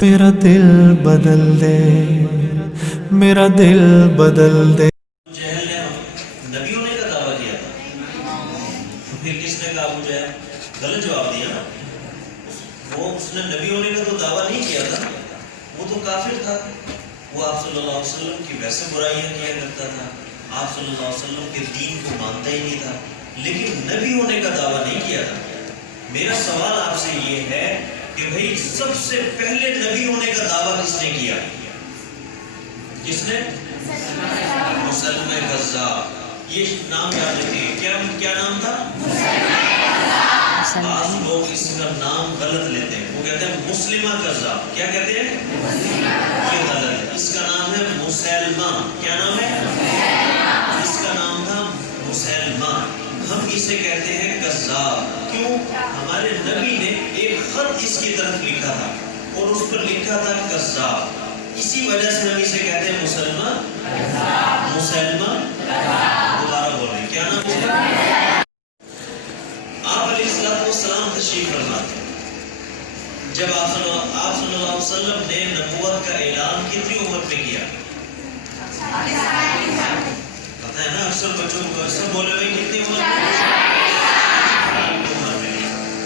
میرا دل بدل دے، میرا دل بدل دے۔ جہل نے نبی ہونے کا دعویٰ کیا تھا، پھر کس نے کہا ابو جہل؟ غلط جواب دیا نا۔ اس نے نبی ہونے کا تو دعویٰ نہیں کیا تھا، وہ تو کافر تھا، وہ آپ صلی اللہ علیہ وسلم کی ویسے برائیاں کیا کرتا تھا، آپ صلی اللہ علیہ وسلم کے دین کو مانتا ہی نہیں تھا، لیکن نبی ہونے کا دعویٰ نہیں کیا تھا۔ میرا سوال آپ سے یہ ہے کہ بھئی سب سے پہلے نبی ہونے کا دعویٰ کس نے کیا؟ کس نے؟ مسلمہ کذاب۔ یہ نام یاد رکھیے، کیا نام تھا؟ بعض لوگ اس کا نام غلط لیتے ہیں، وہ کہتے ہیں مسلمہ کذاب۔ کیا کہتے ہیں؟ یہ غلط ہے، اس کا نام ہے مسلمہ۔ کیا نام ہے؟ اس کا نام تھا مسلمہ، ہم اسے کہتے ہیں کذاب۔ کیوں؟ ہمارے نبی نے ایک خط اس کی طرف لکھا تھا اور اس پر لکھا تھا کذاب، اسی وجہ سے ہم اسے کہتے ہیں مسلمہ مسلمہ۔ دوبارہ بول رہے ہیں، کیا نام ہے؟ آپ علیہ السلام تشریف فرما تھے جب آپ صلی اللہ علیہ وسلم نے نبوت کا اعلان کتنی عمر میں کیا؟ پتہ ہے نا، اکثر بچوں کو اکثر بولے بھائی کتنی عمر میں؟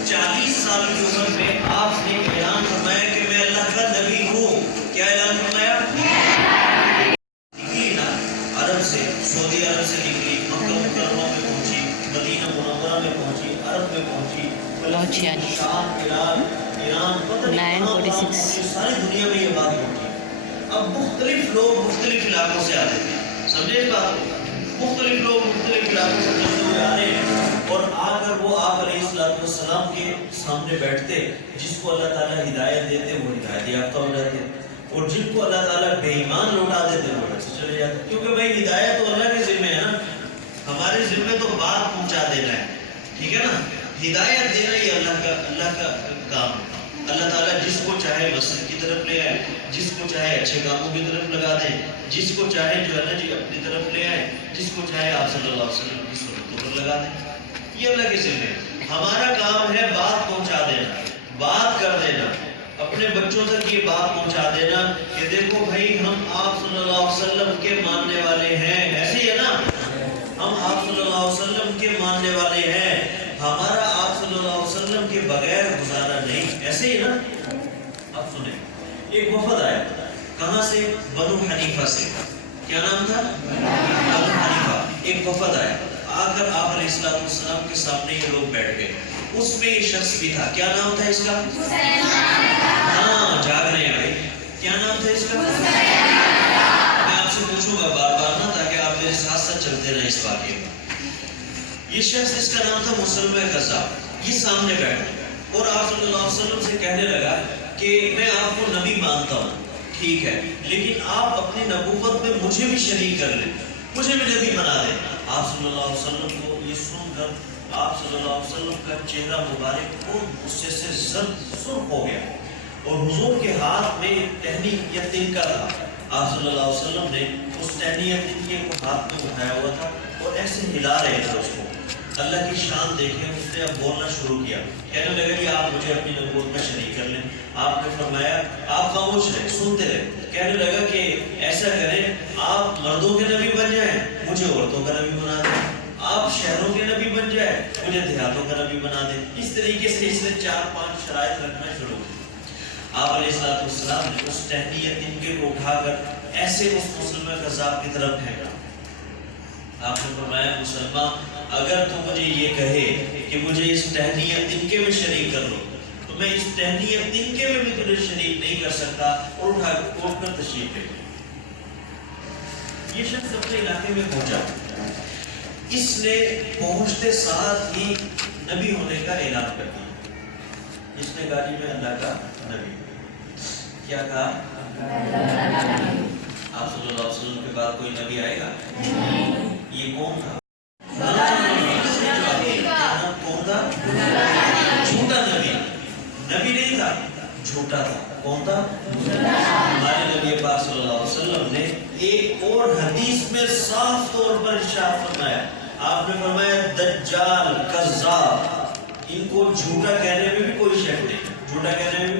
40 سال کی عمر میں آپ نے اعلان فرمایا کہ میں اللہ کا نبی ہوں۔ کیا اعلان فرمایا؟ نکلی نا عرب سے، سعودی عرب سے نکلی، مکہ مکرمہ میں پہنچی، مدینہ منورہ میں پہنچی، عرب میں پہنچی، شام، عراق، ایران، پتہ نہیں کہاں پہنچی، ساری دنیا میں یہ بات پہنچی۔ اب مختلف لوگ مختلف علاقوں سے آتے تھے، سمجھے اس بات کو؟ مختلف لوگ مختلف علاقوں سے چلتے ہوئے آ رہے ہیں اور آ کر وہ آپ علیہ السلام کے سامنے بیٹھتے، جس کو اللہ تعالیٰ ہدایت دیتے وہ ہدایت یافتہ ہو جاتے، اور جن کو اللہ تعالیٰ بے ایمان لوٹا دیتے وہ ایسے چلے جاتے، کیونکہ بھائی ہدایت تو اللہ کے ذمہ ہے نا، ہمارے ذمہ تو بات پہنچا دینا ہے، ٹھیک ہے نا؟ ہدایت دینا یہ اللہ کا کام ہے۔ اللہ تعالیٰ جس کو چاہے مسجد کی طرف لے آئے، جس کو چاہے اچھے کاموں کی طرف لگا دے، جس کو چاہے جو ہے نا جی اپنی طرف لے آئے، جس کو چاہے آپ صلی اللہ علیہ وسلم کی سنتوں پر لگا دے، یہ اللہ کے ذمہ ہے۔ ہمارا کام ہے بات پہنچا دینا، بات کر دینا، اپنے بچوں تک یہ بات پہنچا دینا کہ دیکھو بھائی ہم آپ صلی اللہ علیہ وسلم کے ماننے والے ہیں، ایسے ہی ہے نا، ہم آپ صلی اللہ علیہ وسلم کے ماننے والے ہیں، ہمارا آپ صلی اللہ علیہ وسلم کے بغیر گزارا نہیں، ایسے ہی نا۔ اب سنیں، ایک وفد آیا، کہاں سے؟ بنو حنیفہ سے۔ کیا نام تھا؟ بنو حنیفہ۔ ایک وفد آیا، آ کر آپ علیہ السلام کے سامنے یہ لوگ بیٹھ گئے، اس میں یہ شخص بھی تھا، کیا نام تھا اس کا؟ ہاں جاگ رہے ہیں بھائی، کیا نام تھا اس کا؟ میں آپ سے پوچھوں گا بار بار نا، تاکہ آپ میرے ساتھ ساتھ چلتے رہیں اس واقعے میں۔ یہ شخص، اس کا نام تھا مسلمہ کذاب، یہ سامنے بیٹھا اور آپ صلی اللہ علیہ وسلم سے کہنے لگا کہ میں آپ کو نبی مانتا ہوں، ٹھیک ہے، لیکن آپ اپنی نبوت میں مجھے بھی شریک کر لیں، مجھے بھی نبی بنا دیں۔ آپ صلی اللہ علیہ وسلم کو یہ سن کر آپ صلی اللہ علیہ وسلم کا چہرہ مبارک اور غصے سے سرخ ہو گیا، اور حضور کے ہاتھ میں ٹہنی یا تنکا تھا۔ آپ صلی اللہ علیہ وسلم نے اس ٹہنی یا تنکے کو ہاتھ میں اٹھایا ہوا تھا اور ایسے ہلا رہے تھے اس کو۔ اللہ کی شان دیکھیں، اس نے اب بولنا شروع کیا، کہنے لگا کہ آپ مجھے اپنی نبوت میں شریک کر لیں۔ آپ نے فرمایا آپ خاموش رہے، سنتے رہے۔ کہنے لگا کہ ایسا کریں، آپ مردوں کے نبی بن جائیں، مجھے عورتوں کا نبی بنا دیں، آپ شہروں کے نبی بن جائیں، مجھے دیہاتوں کا نبی بنا دیں۔ اس طریقے سے اس نے 4-5 شرائط رکھنا شروع کی۔ آپ علیہ السلام نے اس ٹہنی یا تنکے کو اٹھا کر ایسے اس مسلمہ کذاب کی طرف پھینکا۔ آپ نے فرمایا مسلمان، اگر تو مجھے یہ کہے کہ مجھے اس ٹہنی یا تنکے میں شریک کر لو، تو میں اس ٹہنی یا تنکے میں بھی تجھے شریک نہیں کر سکتا، اور اٹھا کر تشریف لے گیا۔ یہ شخص اپنے علاقے میں پہنچا، اس نے پہنچتے ساتھ ہی نبی ہونے کا اعلان کر دیا۔ اس نے کہا جی میں اللہ کا نبی ہوں۔ کیا کہا؟ آپ صلی اللہ علیہ وسلم کے بعد کوئی نبی آئے گا؟ یہ کون تھا؟ کون تھا؟ جھوٹا نبی، نبی نہیں تھا، جھوٹا تھا۔ کون تھا؟ ہمارے نبی پاک صلی اللہ علیہ وسلم نے ایک اور حدیث میں صاف طور پر ارشاد فرمایا، آپ نے فرمایا دجال کذاب، ان کو جھوٹا کہنے میں بھی کوئی شک نہیں، جھوٹا کہنے میں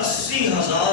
80,000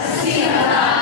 80,000।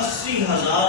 80,000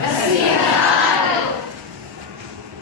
80,000।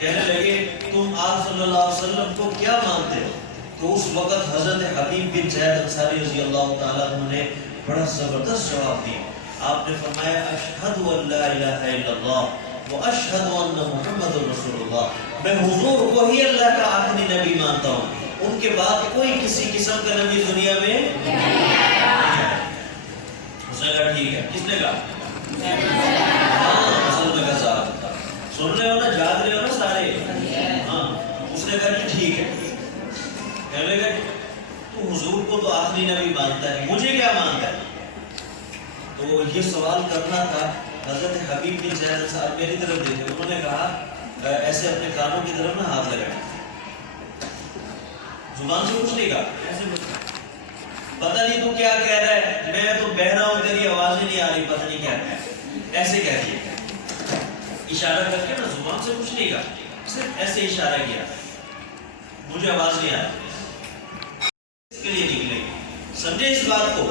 کہنے لگے تم آپ صلی اللہ علیہ وسلم کو کیا مانتے ہو؟ تو اس وقت حضرت حبیب بن زید انصاری رضی اللہ تعالیٰ عنہ نے بڑا زبردست جواب دیا. آپ نے فرمایا اشہد ان لا الہ الا اللہ واشہد ان محمد رسول اللہ. میں حضور کو ہی اللہ کا آخری نبی مانتا ہوں، ان کے بعد کوئی کسی قسم کا نبی دنیا میں نہیں آیا. اس نے کہا ٹھیک ہے. کس نے کہا؟ مسلم کا صاحب. سن رہے ہو نا، جاگ رہے ہو نا سارے؟ ہاں. اس نے کہا کہ ٹھیک ہے. کہنے لگا تو حضور کو تو آخری نبی مانتا ہے، مجھے کیا مانتا ہے؟ تو یہ سوال کرنا تھا. حضرت حبیب بن زید صاحب میری طرف دیکھے، انہوں نے کہا ایسے اپنے کانوں کی طرف نہ ہاتھ لگائیں. زبان سے کچھ نہیں کہا، پتہ نہیں تو کیا کہہ رہا ہے، میں تو بہرا ہوں، تیری آواز ہی نہیں آ رہی، پتہ نہیں کیا کہہ رہا ہے. ایسے کہہ دیا، اشارہ کر کے نا، زبان سے کچھ نہیں کہا، صرف ایسے اشارہ کیا، مجھے آواز نہیں آ رہی. اس کے لیے نکلے. سمجھے اس بات کو؟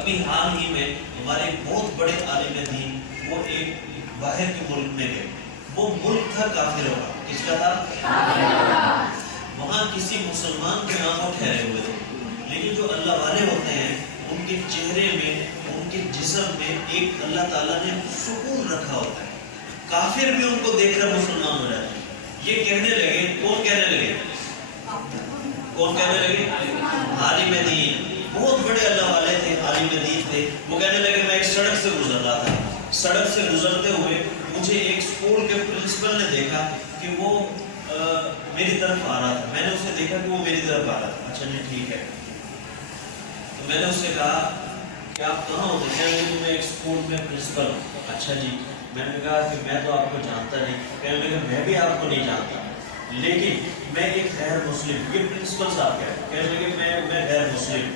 ابھی حال ہی میں ہمارے ایک بہت بڑے عالم دین وہ ایک باہر کے ملک میں گئے. وہ ملک تھا کافروں کا. کس کا تھا؟ وہاں کسی مسلمان کے نام وہ ٹھہرے ہوئے تھے، لیکن جو اللہ والے ہوتے ہیں ان کے چہرے میں، ان کے جسم میں ایک اللہ تعالیٰ نے سکون رکھا ہوتا ہے. کافر بھی ان کو دیکھ کر مسلمان ہو جاتے ہیں. یہ کہنے لگے، کون کہنے لگے؟ کون کہنے لگے؟ عالم دین، بہت بڑے اللہ والے تھے، عالم دین تھے. وہ کہنے لگے میں ایک سڑک سے گزر رہا تھا، سڑک سے گزرتے ہوئے مجھے ایک اسکول کے پرنسپل نے دیکھا کہ وہ میری طرف آ رہا تھا. میں نے اسے دیکھا کہ وہ میری طرف آ رہا تھا. اچھا جی ٹھیک ہے. تو میں نے اس سے کہا کہ آپ کہاں ہوتے ہیں؟ کہنے لگے میں ایک اسکول میں پرنسپل ہوں. اچھا جی. میں نے کہا کہ میں تو آپ کو جانتا نہیں. کہنے لگے میں بھی آپ کو نہیں جانتا، لیکن میں ایک غیر مسلم. یہ پرنسپل صاحب کہنے لگے میں غیر مسلم.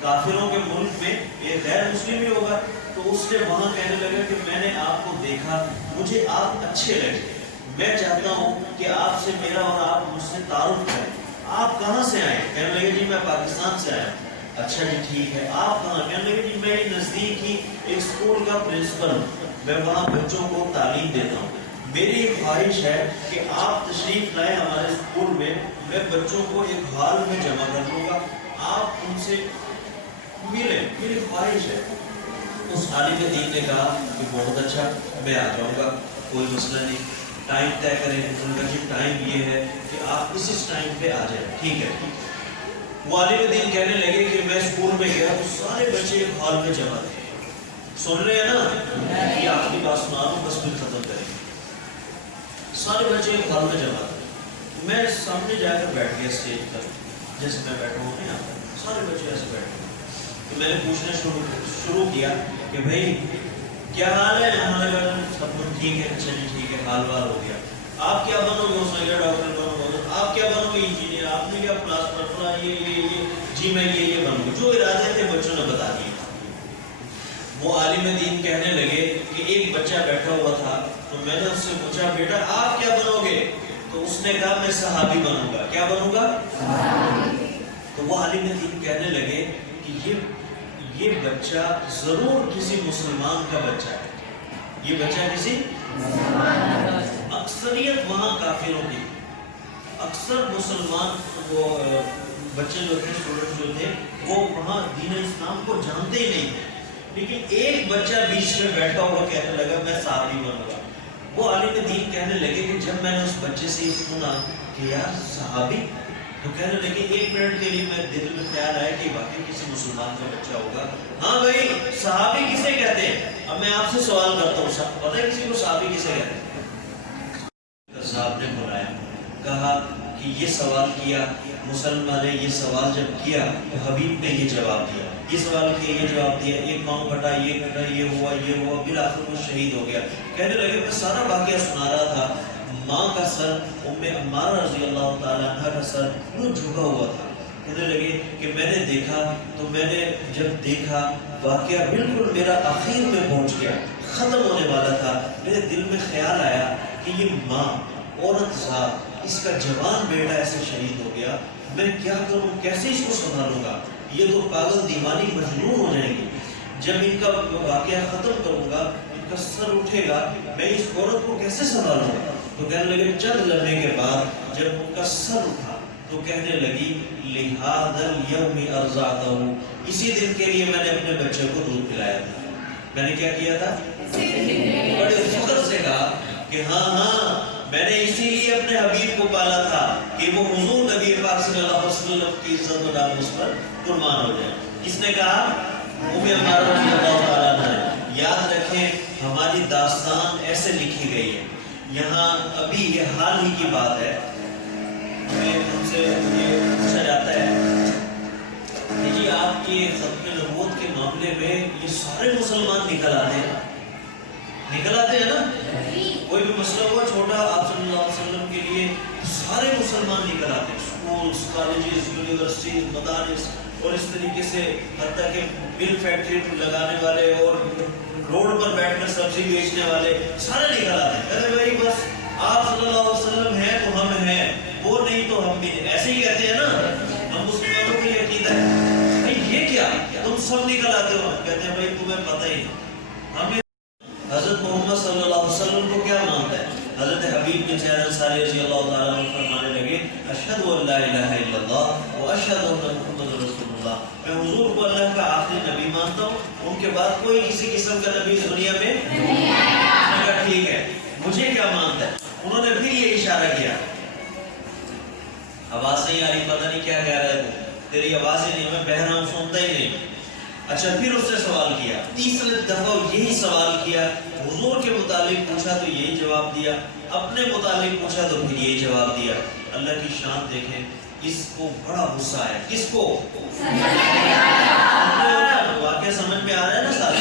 کافروں کے ملک میں ایک غیر مسلم ہی ہوگا. تو اس نے وہاں کہنے لگا کہ میں نے آپ کو دیکھا، مجھے آپ اچھے لگے، میں چاہتا ہوں کہ آپ سے میرا اور آپ مجھ سے تعارف کریں. آپ کہاں سے آئے؟ کہنے لگے جی میں پاکستان سے آیا. اچھا جی ٹھیک ہے. آپ کہاں؟ کہنے لگے جی میں نزدیک ہی ایک اسکول کا پرنسپل ہوں، میں وہاں بچوں کو تعلیم دیتا ہوں. میری ایک خواہش ہے کہ آپ تشریف لائیں ہمارے اسکول میں بچوں کو ایک ہال میں جمع کر دوں گا، آپ ان سے ملیں، میری خواہش ہے. اس عالم دین نے کہا کہ بہت اچھا، میں آ جاؤں گا، کوئی مسئلہ نہیں. ٹائم طے کریں. ان کا جی ٹائم یہ ہے کہ آپ اس ٹائم پہ آ جائیں. ٹھیک ہے. وہ عالم دین کہنے لگے کہ میں اسکول میں گیا تو سارے بچے ایک ہال میں جمع تھے. سن رہے ہیں نا؟ یہ آپ کی بات سنا رہا ہوں، بس پھر ختم کریں. سارے بچے ایک ہال میں جمع تھے. میں سامنے جا کر بیٹھ گیا اسٹیج پر، جیسے میں بیٹھا ہوں نا، سارے بچے ایسے بیٹھے. تو میں نے پوچھنا شروع کیا کہ بھائی کیا حال ہے؟ انہوں نے کہا سب کچھ ٹھیک ہے. اچھا جی ٹھیک ہے. حال وال ہو گیا. آپ کیا بنو گے؟ اس نے کہا ڈاکٹر بنو گے. آپ کیا بنو گے؟ انجینئر. آپ نے کیا فلاں یہ جی میں یہ بنوں گا. جو ارادے تھے بچوں نے بتا دیے. وہ عالم دین کہنے لگے کہ ایک بچہ بیٹھا ہوا تھا، تو میں نے اس سے پوچھا بیٹا آپ کیا بنو گے؟ تو اس نے کہا میں صحابی بنوں گا. کیا بنوں گا؟ تو وہ عالم دین کہنے لگے کہ یہ بچہ ضرور کسی مسلمان کا بچہ ہے. یہ بچہ کسی اکثریت وہاں کافروں کی، اکثر مسلمان وہ بچے جو تھے، اسٹوڈنٹ جو تھے، وہ وہاں دین اسلام کو جانتے ہی نہیں تھے. لیکن ایک بچہ بیچ میں بیٹھا ہوا کہنے لگا میں صحابی بنوں گا. وہ عالم دین کہنے لگے کہ جب میں نے اس بچے سے یہ سنا کہ یار صحابی، تو کہنے لگے ایک منٹ کے لیے میں دل میں خیال آیا کہ واقعی کسی مسلمان کا بچہ ہوگا. ہاں بھائی صحابی کسے کہتے ہیں؟ اب میں آپ سے سوال کرتا ہوں، پتہ ہے کسی کو صحابی کسے کہتے ہیں؟ صاحب نے بلایا، کہا کہ یہ سوال کیا، مسلمان نے یہ سوال جب کیا تو حبیب نے یہ جواب دیا، یہ سوال کیا یہ جواب دیا، ایک پاؤں کٹا، یہ ہوا، بالآخر وہ شہید ہو گیا. کہنے لگے میں سارا واقعہ سنا رہا تھا، ماں کا سر ام عمارہ رضی اللہ تعالیٰ عنہ کا سر یوں جھکا ہوا تھا. کہنے لگے کہ میں نے دیکھا، تو میں نے جب دیکھا واقعہ بالکل میرا آخر میں پہنچ گیا، ختم ہونے والا تھا. میرے دل میں خیال آیا کہ یہ ماں، عورت ذات، اس کا جوان بیٹا ایسے شہید ہو گیا، میں کیا کروں، کیسے اس کو سنبھالوں گا؟ یہ تو پاگل دیوانی مجنون ہو جائیں گی. جب ان کا واقعہ ختم کروں گا، ان کا سر اٹھے گا، میں اس عورت کو کیسے سنبھالوں گا؟ تو کہنے لگے چند لمحے کے بعد جب ان کا سر اٹھا تو کہنے لگی لِهَذَا الْيَوْمِ أَرْضَعْتَهُ، اسی دن کے لیے میں نے اپنے بچے کو دودھ پلایا تھا. میں نے کیا کیا تھا؟ بڑے فخر سے کہا کہ ہاں میں نے اسی لیے اپنے حبیب کو پالا تھا کہ وہ حضور نبی پاک صلی اللہ علیہ وسلم کی عزت و ناموس پر قربان ہو جائے. کس نے کہا؟ ام عمارہ رضی اللہ تعالیٰ عنہ نے. یاد رکھیں ہماری داستان ایسے لکھی گئی ہے. یہاں ابھی یہ حال ہی کی بات ہے، ہم سے یہ پوچھا جاتا ہے کہ جی آپ کی ختم نبوت کے معاملے میں یہ سارے مسلمان نکل آتے ہیں نا؟ کوئی بھی مسئلہ ہوا چھوٹا آپ صلی اللہ علیہ وسلم کے لیے سارے مسلمان نکل آتے ہیں، سکولز، کالجز، یونیورسٹیز، مدارس، اور اس طریقے سے حتیٰ کہ مل فیکٹری لگانے والے اور روڈ پر بیٹھ کر سبزی بیچنے والے سارے نکل آتے ہیں. کہتے بھائی بس آپ صلی اللہ علیہ وسلم ہیں تو ہم ہیں، وہ نہیں تو ہم بھی. ایسے ہی کہتے ہیں نا ہم مسلمانوں کے لیے عقیدہ ہے. بھائی یہ کیا تم سب نکل آتے ہو؟ کہتے ہیں بھائی تمہیں پتہ ہی ہمیں حضرت محمد صلی اللہ علیہ وسلم کو کیا مانتا ہے. حضرت حبیب بن سعید انصاری رضی اللہ تعالیٰ عنہ فرمانے لگے اشہد ان لا الہ الا اللہ و اشہد ان محمد رسول اللہ، میں حضور کو اللہ کا آخری نبی مانتا ہوں، ان کے بعد کوئی کسی قسم کا نبی اس دنیا میں نہیں آیا. ٹھیک ہے مجھے کیا مانتا ہے؟ انہوں نے پھر یہ اشارہ کیا آواز نہیں آ رہی، پتہ نہیں کیا کہہ رہا ہے تیری آواز ہی نہیں، میں بہہ رہا ہوں سنتا ہی نہیں. اچھا پھر اس سے سوال کیا، تیسرے دفعہ یہی سوال کیا، حضور کے متعلق پوچھا تو یہی جواب دیا، اپنے متعلق پوچھا تو پھر یہی جواب دیا. اللہ کی شان دیکھیں، اس کو بڑا غصہ ہے. کس کو؟ واقعہ سمجھ میں آ رہا ہے نا ساتھ؟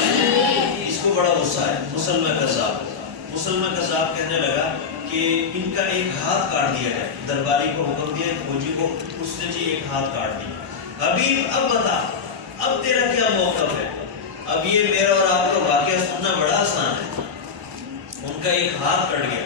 اس کو بڑا غصہ ہے. مسلمہ کذاب کہنے لگا کہ ان کا ایک ہاتھ کاٹ دیا جائے. درباری کو حکم دیا فوجی کو، اس نے جی ایک ہاتھ کاٹ دیا. حبیب اب بتا اب تیرا کیا موقف ہے؟ اب یہ میرا اور آپ کا واقعہ سننا بڑا آسان ہے. ان کا ایک ہاتھ کٹ گیا،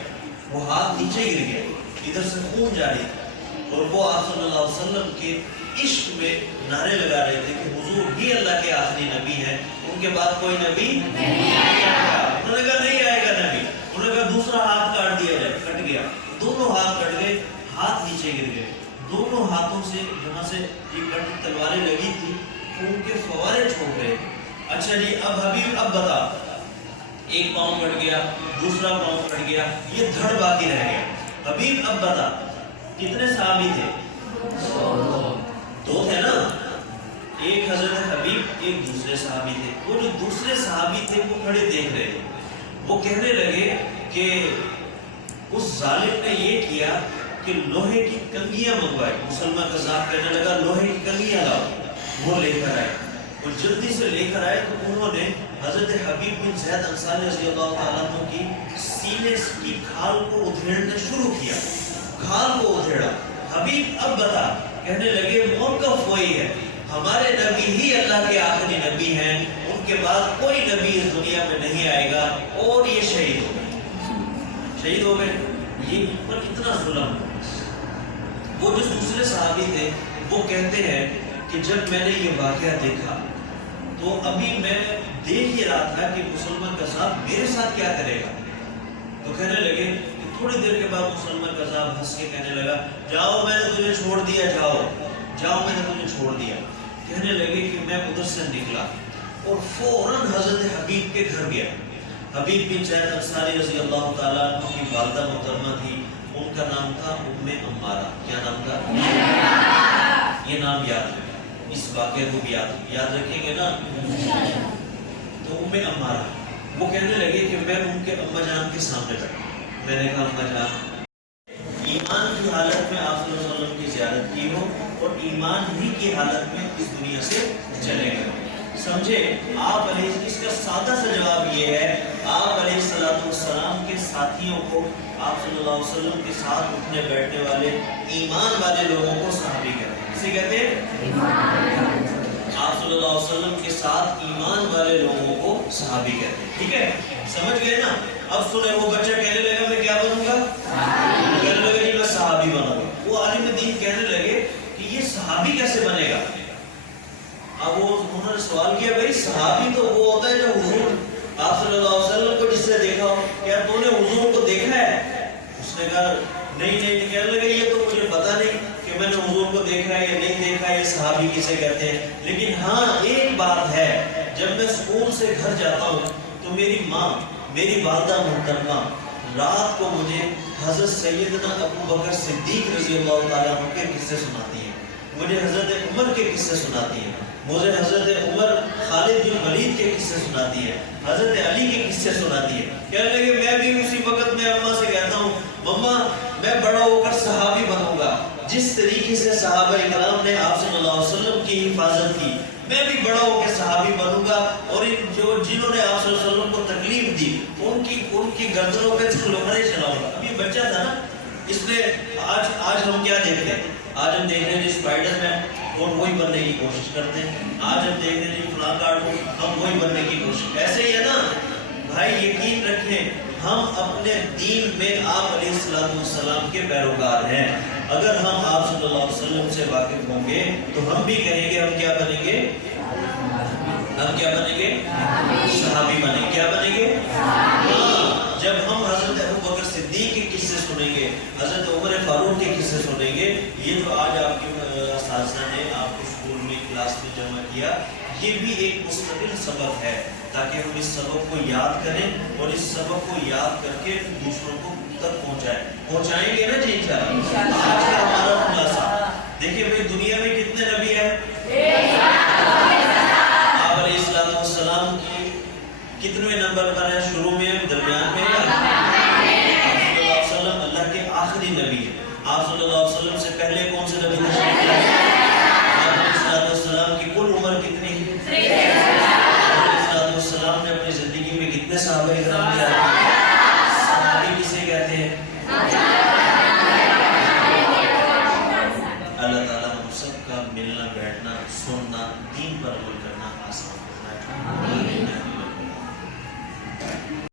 وہ ہاتھ نیچے گر گیا، ادھر سے خون جاری تھا، اور وہ آپ صلی اللہ علیہ وسلم کے عشق میں نعرے لگا رہے تھے کہ حضور ہی اللہ کے آخری نبی ہیں، ان کے بعد کوئی نبی نہیں آئے گا. انہوں نے کہا نہیں آئے گا نبی. انہوں نے کہا دوسرا ہاتھ کاٹ دیا جائے. کٹ گیا، دونوں ہاتھ کٹ گئے، ہاتھ نیچے گر گئے. دونوں ہاتھوں سے جہاں سے یہ کٹ تلواریں لگی تھی ان کے فوارے چھوڑ رہے. اچھا جی اب حبیب اب بتا، ایک پاؤں کٹ گیا، دوسرا پاؤں کٹ گیا، یہ دھڑ باقی رہ گیا. حبیب اب بتا کتنے صحابی تھے؟ دو تھے نا، ایک حضرت حبیب ایک دوسرے صحابی تھے. وہ جو دوسرے صحابی تھے وہ کھڑے دیکھ رہے تھے. وہ کہنے لگے کہ اس ظالم نے یہ کیا کہ لوہے کی کنگیاں منگوائی. مسلمہ قذاب کہنے لگا لوہے کی کنگیاں لاؤ. وہ لے کر آئے، وہ جلدی سے لے کر آئے تو انہوں نے حضرت حبیب بن زید انصاری رضی اللہ تعالیٰ عنہ کی سینے کی کھال کو ادھیڑنا شروع کیا. کھال کو ادھیڑا. حبیب اب بتا، کہنے لگے موقف وہی ہے، ہمارے نبی ہی اللہ کے آخری نبی ہیں، ان کے بعد کوئی نبی اس دنیا میں نہیں آئے گا، اور یہ شہید ہو گئے. شہید ہو گئے. یہ پر اتنا ظلم. وہ جو دوسرے صحابی تھے وہ کہتے ہیں کہ جب میں نے یہ واقعہ دیکھا تو ابھی میں دیکھ ہی رہا تھا کہ مسلمان قذاب میرے ساتھ کیا کرے گا. تو کہنے لگے کہ تھوڑی دیر کے بعد مسلمان قذاب ہنس کے کہنے لگا جاؤ میں نے تجھے چھوڑ دیا، جاؤ جاؤ میں نے تجھے چھوڑ دیا. کہنے لگے کہ میں ادھر سے نکلا اور فوراً حضرت حبیب کے گھر گیا. حبیب بن زید انصاری رضی اللہ تعالیٰ عنہ کی والدہ محترمہ تھی، ان کا نام تھا ام عمارہ. کیا نام تھا؟ یہ نام یاد رکھیں، اس واقعے کو بھی یاد رکھیں گے نا. تو ام عمارہ وہ کہنے لگے کہ میں ان کے اماں جان کے سامنے بیٹھا. میں نے کہا اماں جان، ایمان کی حالت میں آپ صلی اللہ علیہ وسلم کی زیارت کی ہو اور ایمان ہی کی حالت میں اس دنیا سے چلے گئے. سمجھے آپ علیہ، اس کا سادہ سا جواب یہ ہے، آپ علیہ السلام کے ساتھیوں کو، آپ صلی اللہ علیہ وسلم کے ساتھ اٹھنے بیٹھنے والے ایمان والے لوگوں کو صحابی کہتے ہیں. اسے کہتے ہیں آپ صلی اللہ علیہ وسلم کے ساتھ ایمان والے لوگوں کو صحابی کہتے ہیں. ٹھیک ہے، سمجھ گئے نا. اب سنیں، وہ بچہ کہنے لگا میں کیا بنوں گا؟ کہنے لگا جی میں صحابی بنوں گا. وہ عالم دین کہنے لگے کہ یہ صحابی کیسے بنے گا؟ اب وہ انہوں نے سوال کیا بھائی صحابی تو وہ ہوتا ہے جو حضور آپ صلی اللہ علیہ وسلم کو جس سے دیکھا ہو، کیا تو نے حضور کو دیکھا ہے؟ اس نے حضور کو دیکھا ہے یا نہیں دیکھا ہے، یہ صحابی کسے کہتے ہیں. لیکن ہاں ایک بات ہے، جب میں اسکول سے گھر جاتا ہوں تو میری ماں، میری والدہ محترمہ رات کو مجھے حضرت سیدنا ابو بکر صدیق رضی اللہ تعالیٰ عنہ کے قصے سناتی ہیں، مجھے حضرت عمر کے قصے سناتی ہیں، مجھے حضرت عمر خالد بن ولید کے قصے سناتی ہے، حضرت علی کے قصے سناتی ہے. کہنے لگے میں بھی اسی وقت میں اماں سے کہتا ہوں مما میں بڑا ہو کر صحابی بنوں گا، جس طریقے سے صحابہ کرام نے آپ صلی اللہ علیہ وسلم کی حفاظت کی، میں بھی بڑا ہو کے صحابی بنوں گا، اور جنہوں نے آپ صلی اللہ علیہ وسلم کو تکلیف دی ان کی گردنوں پہ تلواریں چلاؤں گا. ابھی بچہ تھا نا، اس نے آج ہم کیا دیکھتے ہیں؟ آج ہم دیکھ رہے ہیں اسپائڈر مین، اور وہی بننے کی کوشش کرتے ہیں. آج ہم دیکھ رہے ہیں فلاں کارٹون، ہم وہی بننے کی کوشش. ایسے ہی ہے نا بھائی، یقین رکھیں ہم اپنے دین میں آپ علیہ السلام کے پیروکار ہیں. اگر ہم آپ صلی اللہ علیہ وسلم سے واقف ہوں گے تو ہم بھی کہیں گے ہم کیا بنیں گے؟ ہم کیا بنیں گے؟ صحابی بنیں گے. کیا بنیں گے؟ جب ہم حضرت ابو بکر صدیق کے قصے سنیں گے، حضرت عمر فاروق کے قصے سنیں گے، یہ جو آج آپ کے اساتذہ نے آپ کو اسکول میں کلاس میں جمع کیا، یہ بھی ایک مستقل سبق ہے تاکہ ہم اس سبق کو یاد کریں اور اس سبق کو یاد کر کے دوسروں کو تک پہنچائیں گے نا جی انشاءاللہ. آج کا ہمارا خلاصہ دیکھیے بھائی، دنیا میں کتنے نبی ہیں؟ آپ علیہ السلام کی کتنے نمبر پر ہے؟ شروع میں، درمیان میں؟ آپ صلی اللہ علیہ وسلم اللہ کے آخری نبی ہیں. آپ صلی اللہ علیہ وسلم سے پہلے کون سے نبی تشریف لائے؟ آپ علیہ السلام کی کل عمر کتنی؟ علیہ السلام نے اپنی زندگی میں کتنے صحابہ اکرام کیا؟ صحابی کسے کہتے ہیں؟ اللہ تعالیٰ ہم سب کا ملنا، بیٹھنا، سننا، دین پر عمل کرنا آسان